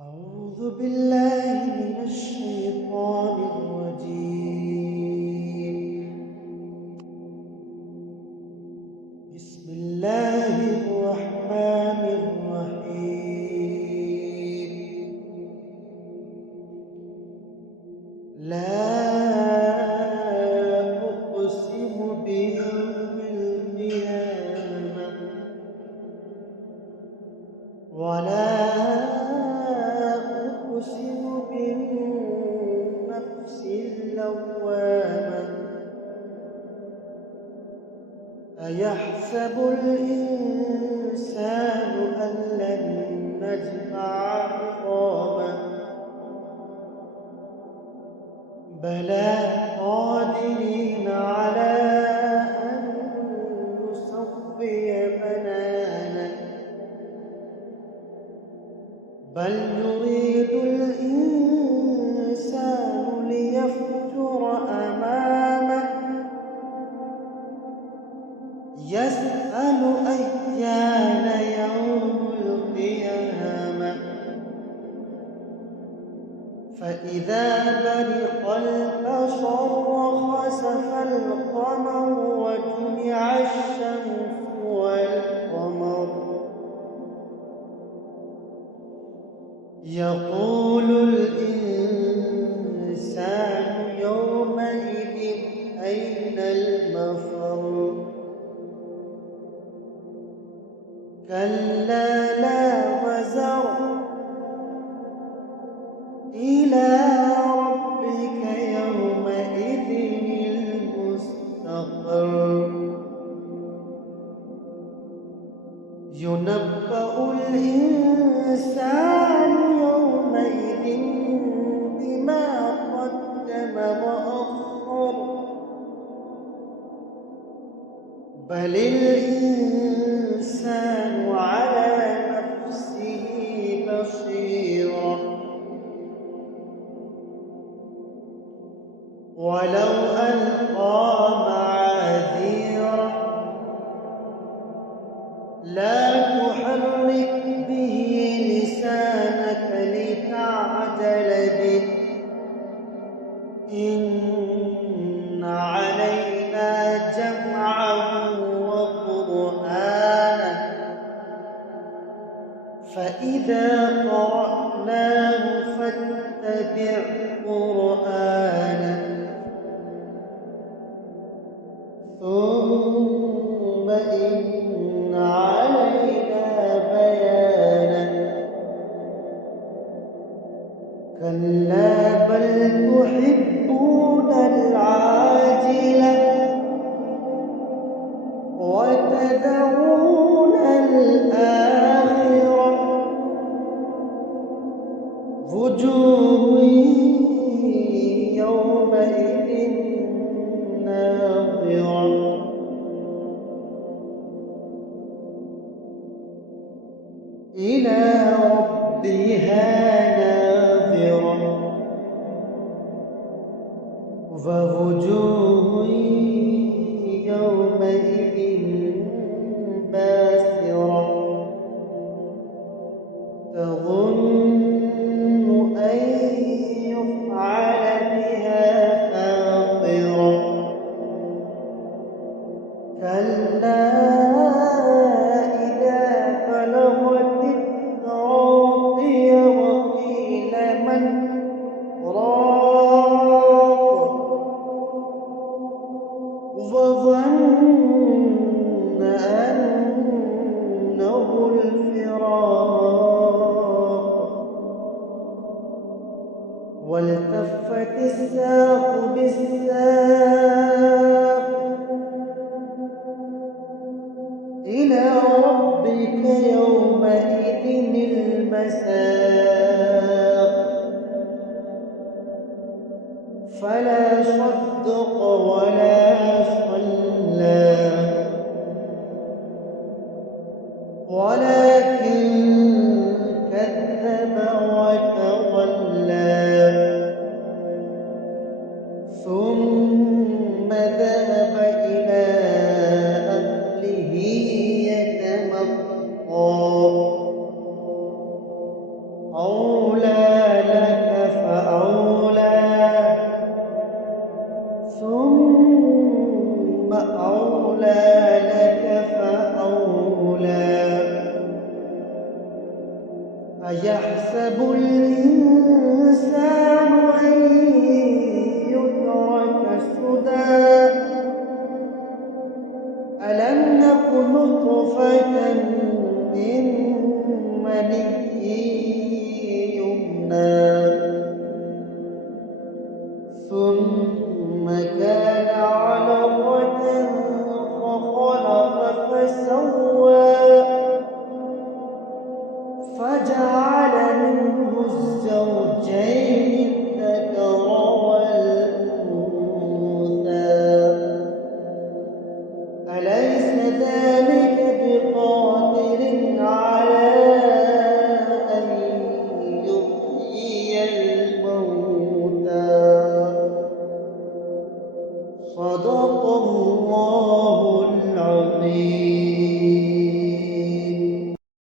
أعوذ بالله من الشيطان الرجيم. بسم الله الرحمن الرحيم. لا أقسم بيوم القيامة ولا أقسم بالنفس اللوامة. أيحسب الإنسان أن لن نجمع عظامه بلى قادرين على أن نسوي بنانه بل يريد الإنسان ليفجر أمامه يسأل أيان يوم القيامة فإذا برق البصر وخسف القمر وجمع الشمس والقمر يقول الإنسان يومئذ أين المفر كلا لا وزر إلى ربك يومئذ المستقر ينبأ الإنسان يومئذ بما قدم وأخر بل الإنسان على نفسه بصيرة ولو ألقى معاذيره لا تحرك به لسانك لتعجل به إن علينا جمعه وقرآنه فإذا قرأناه فاتبع قرآنه ثم إن علينا بيانه كلا بل تحبون العاجلة وتذرون الآخرة وجوه يومئذ ناظرة إلى ربها ناظرة ووجوه يومئذ باسرة تظن أن يفعل بها فاقرة كلا إذا بلغت التراقي وقيل من راق وظن أنه الفراق والتفت الساق بالساق إلى ربك يومئذ المساق فلا صدق ولا صلى ولكن كذب وتولى ثم ذهب إلى أهله يتمطى أولى فأولى ثم أولى لك فأولى أيحسب الإنسان أن يترك سدى ألم نك نطفة من مني يمنى ثم كان علقة فخلق فسوى فجعل منه الزوجين الذكر والأنثى أليس ذلك بقادر على أن يحيي الموتى صدق الله